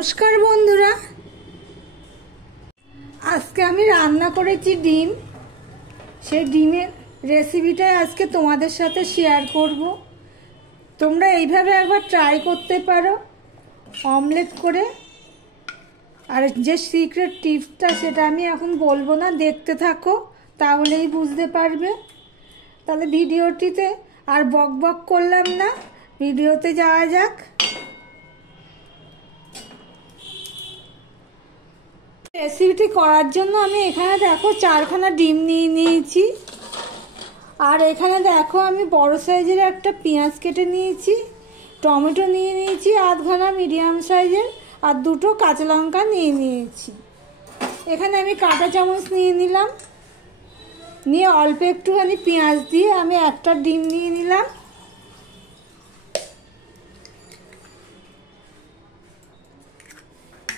নমস্কার বন্ধুরা, আজকে আমি রান্না করেছি ডিম। সেই ডিমের রেসিপিটাই আজকে তোমাদের সাথে শেয়ার করব। তোমরা এইভাবে একবার ট্রাই করতে পারো অমলেট করে। আর যে সিক্রেট টিপসটা সেটা আমি এখন বলবো না, দেখতে থাকো তাহলেই বুঝতে পারবে। তাহলে ভিডিওটিতে আর বক বক করলাম না, ভিডিওতে যাওয়া যাক। রেসিপিটি করার জন্য আমি এখানে দেখো 4খানা ডিম নিয়ে নিয়েছি। আর এখানে দেখো আমি বড় সাইজের একটা পেঁয়াজ কেটে নিয়েছি, টমেটো নিয়ে নিয়েছি আধখানা মিডিয়াম সাইজের, আর 2টো কাঁচা লঙ্কা নিয়ে নিয়েছি। এখানে আমি কাঁটা চামচ নিয়ে নিলাম, নিয়ে অল্প একটুখানি পেঁয়াজ দিয়ে আমি একটা ডিম নিয়ে নিলাম।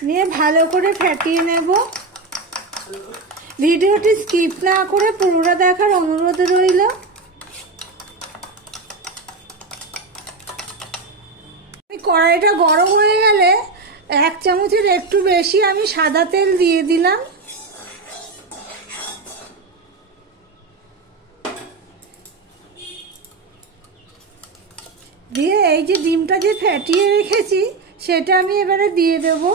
নিয়ে ভালো করে ফেটিয়ে নেব। ভিডিওটি স্কিপ না করে পুরোটা দেখার অনুরোধ রইল। কড়াইটা গরম হয়ে গেলে 1 চামচের একটু বেশি আমি সাদা তেল দিয়ে দিলাম। দিয়ে এই যে ডিমটা যে ফেটিয়ে রেখেছি সেটা আমি এবারে দিয়ে দেব।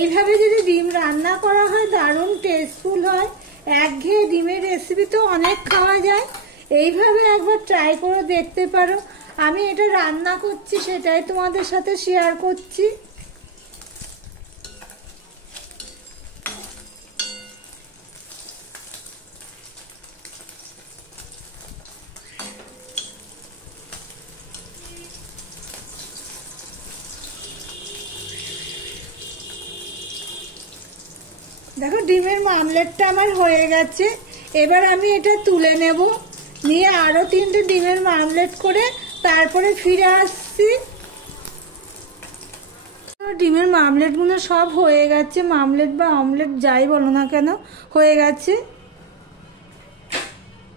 এইভাবে যদি ডিম রান্না করা হয় দারুণ টেস্টফুল হয়। একঘেয়ে ডিমের রেসিপি তো অনেক খাওয়া যায়, এইভাবে একবার ট্রাই করে দেখতে পারো। আমি এটা রান্না করছি সেটাই তোমাদের সাথে শেয়ার করছি। দেখো ডিমের মামলেটটা আমার হয়ে গেছে। এবার আমি এটা তুলে নেব, নিয়ে আরো 3টে ডিমের মামলেট করে তারপরে ফিরে আসছি। ডিমের মামলেটগুলো সব হয়ে গেছে, মামলেট বা অমলেট যাই বলো না কেন হয়ে গেছে।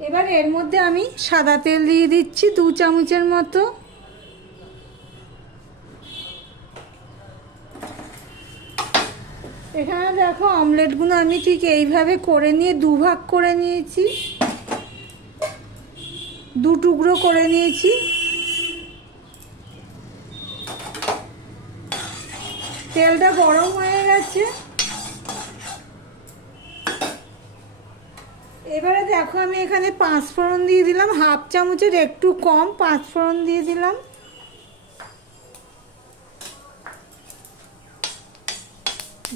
এবার এর মধ্যে আমি সাদা তেল দিয়ে দিচ্ছি 2 চামচের মতো। এখানে দেখো অমলেটগুলো আমি ঠিক এইভাবে করে নিয়ে 2 ভাগ করে নিয়েছি, 2 টুকরো করে নিয়েছি। তেলটা গরম হয়ে গেছে। এবারে দেখো আমি এখানে 5 ফোড়ন দিয়ে দিলাম, 1/2 চামচের একটু কম 5 ফোড়ন দিয়ে দিলাম।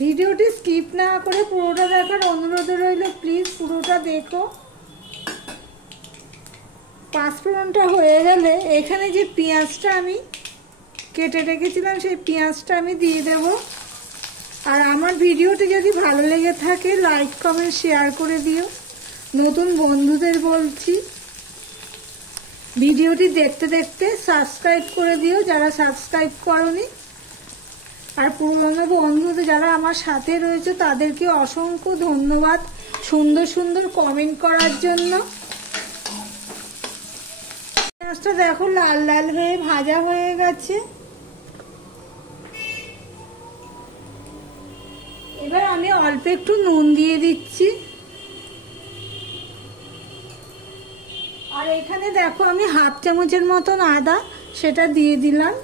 ভিডিওটি স্কিপ না করে পুরোটা দেখার অনুরোধ রইল, প্লিজ পুরোটা দেখো। 5 ফোড়নটা হয়ে গেলে এখানে যে পেঁয়াজটা আমি কেটে রেখেছিলাম সেই পেঁয়াজটা আমি দিয়ে দেব। আর আমার ভিডিওটি যদি ভালো লেগে থাকে লাইক কমেন্ট শেয়ার করে দিও। নতুন বন্ধুদের বলছি ভিডিওটি দেখতে দেখতে সাবস্ক্রাইব করে দিও যারা সাবস্ক্রাইব করনি। আর পুরনো বন্ধুদের যারা আমার সাথে রয়েছে তাদেরকে অসংখ্য ধন্যবাদ সুন্দর সুন্দর কমেন্ট করার জন্য। পেঁয়াজটা দেখো লাল লাল হয়ে ভাজা হয়ে গেছে। এবার আমি অল্প একটু নুন দিয়ে দিচ্ছি। আর এখানে দেখো আমি 1/2 চামচের মতন আদা সেটা দিয়ে দিলাম।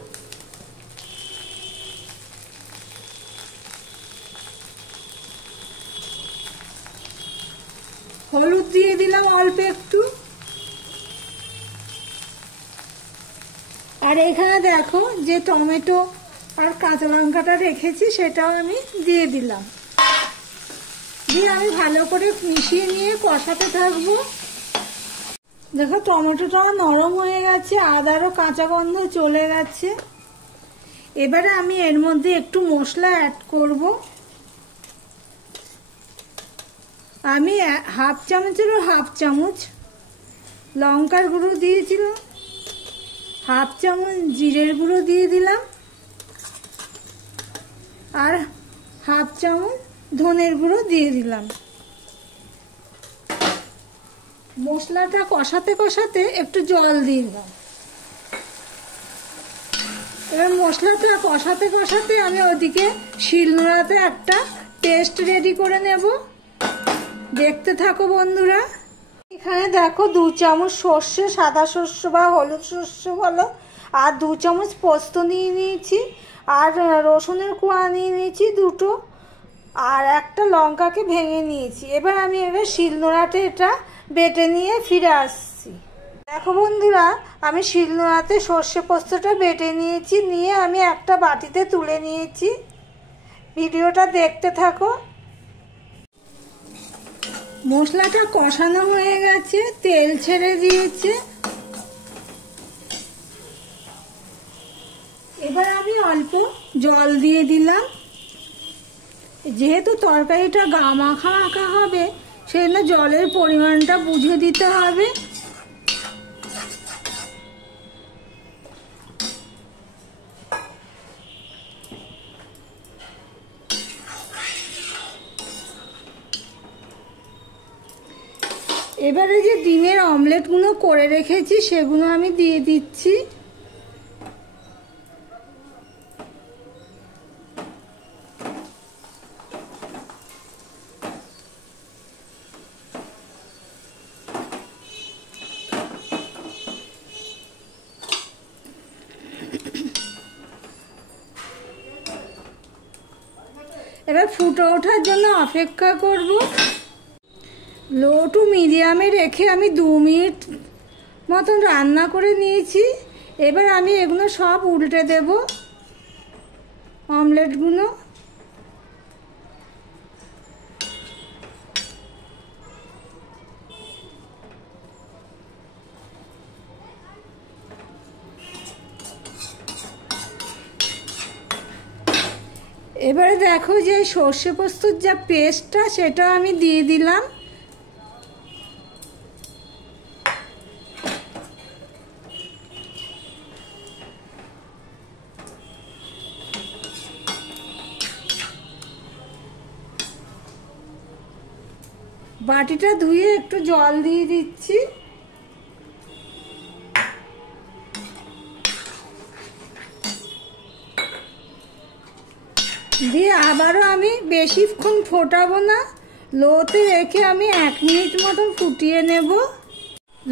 হলুদ দিয়ে দিলাম অল্প একটু। আর এখানে দেখো যে টমেটো আর কাঁচা লঙ্কাটা রেখেছি সেটাও আমি দিয়ে দিলাম। দিয়ে আমি ভালো করে মিশিয়ে নিয়ে কষাতে থাকবো। দেখো টমেটোটা নরম হয়ে গেছে, আদারও কাঁচা গন্ধ চলে গেছে। এবারে আমি এর মধ্যে একটু মশলা অ্যাড করব। আমি 1/2 চামচেরও 1/2 চামচ লঙ্কার গুঁড়ো দিয়েছিলাম, 1/2 চামচ জিরের গুঁড়ো দিয়ে দিলাম, আর 1/2 চামচ ধনের গুঁড়ো দিয়ে দিলাম। মশলাটা কষাতে কষাতে একটু জল দিয়ে দিলাম। এবার মশলাটা কষাতে কষাতে আমি ওদিকে শিলনোড়াতে একটা পেস্ট রেডি করে নেব। দেখতে থাকো বন্ধুরা। এখানে দেখো 2 চামচ সর্ষে, সাদা সর্ষে বা হলুদ সর্ষে বলো, আর 2 চামচ পোস্ত নিয়ে নিয়েছি, আর রসুনের কোয়া নিয়ে নিয়েছি 2টো, আর একটা লঙ্কাকে ভেঙে নিয়েছি। এবার আমি শিলনোড়াতে এটা বেটে নিয়ে ফিরে আসছি। দেখো বন্ধুরা, আমি শিলনোড়াতে সর্ষে পোস্তটা বেটে নিয়েছি, নিয়ে আমি একটা বাটিতে তুলে নিয়েছি। ভিডিওটা দেখতে থাকো। মশলাটা কষানো হয়ে গেছে, তেল ছেড়ে দিয়েছে। এবার আমি অল্প জল দিয়ে দিলাম। যেহেতু তরকারিটা গা মাখা মাখা হবে, সেজন্য জলের পরিমাণটা বুঝে দিতে হবে। এবারে যে ডিমের অমলেটগুলো করে রেখেছি সেগুলো আমি দিয়ে দিচ্ছি। এবার ফুটে ওঠার জন্য অপেক্ষা করব। লো টু মিডিয়ামে রেখে আমি 2 মিনিট মতন রান্না করে নিয়েছি। এবার আমি এগুলো সব উল্টে দেব, অমলেটগুলো। এবারে দেখো যে সর্ষে পোস্তর যা পেস্টটা সেটা আমি দিয়ে দিলাম। বাটিটা ধুয়ে একটু জল দিয়ে দিচ্ছি। দিয়ে আবারও আমি বেশিক্ষণ ফোটাবো না, লোতে রেখে আমি 1 মিনিট মতন ফুটিয়ে নেব।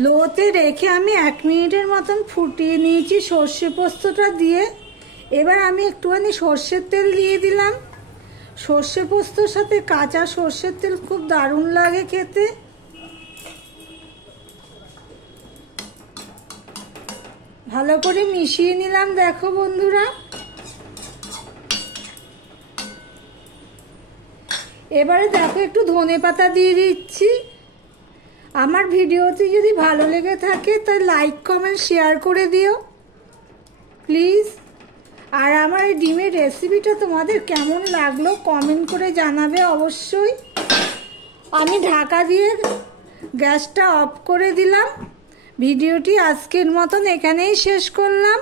লোতে রেখে আমি 1 মিনিটের মতন ফুটিয়ে নিয়েছি সর্ষে পোস্তটা দিয়ে। এবার আমি একটুখানি সর্ষের তেল দিয়ে দিলাম। সর্ষে পোস্তর সাথে কাঁচা সর্ষের তেল খুব দারুণ লাগে খেতে। ভালো করে মিশিয়ে নিলাম। দেখো বন্ধুরা, এবারে দেখো একটু ধনেপাতা দিয়ে দিচ্ছি। আমার ভিডিওটি যদি ভালো লেগে থাকে তাহলে লাইক কমেন্ট শেয়ার করে দিও প্লিজ। আর আমার এই ডিমের রেসিপিটা তোমাদের কেমন লাগলো কমেন্ট করে জানাবে অবশ্যই। আমি ঢাকা দিয়ে গ্যাসটা অফ করে দিলাম। ভিডিওটি আজকের মতন এখানেই শেষ করলাম।